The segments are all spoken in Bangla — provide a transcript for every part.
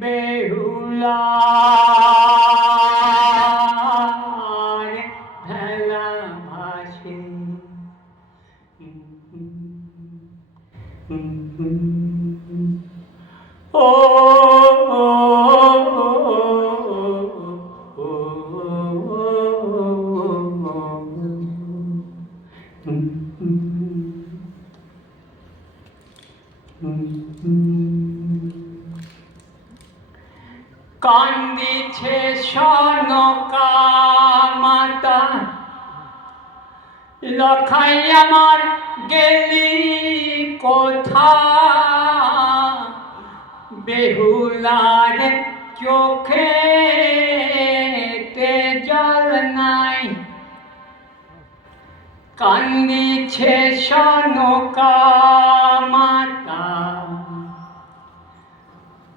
বেহুলার ভেলা ভাসে। ও কান্দিছে সনকা মাতা লখাই আমার গেলি কোথা? বেহুলার চোখে জল নাই। কান্দিছে সনকা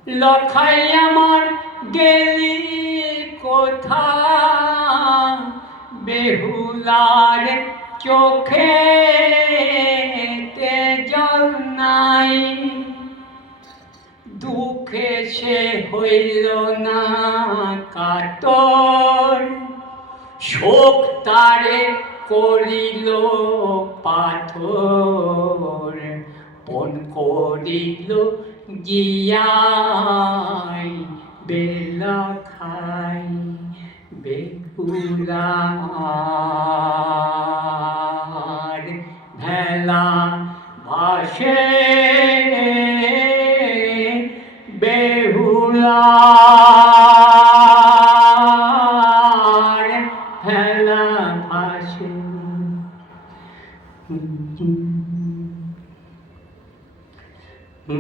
লখাই আমার গেলি কোথা বেহুলার চোখে জল নাই। দুঃখে সে হইল না কাতর। শোক তারে করিল পাথর। পন করিল গিয়াই বেলা খাই বেহুলার ভেলা ভাসে বেহুলার ভেলা ভাসে। ও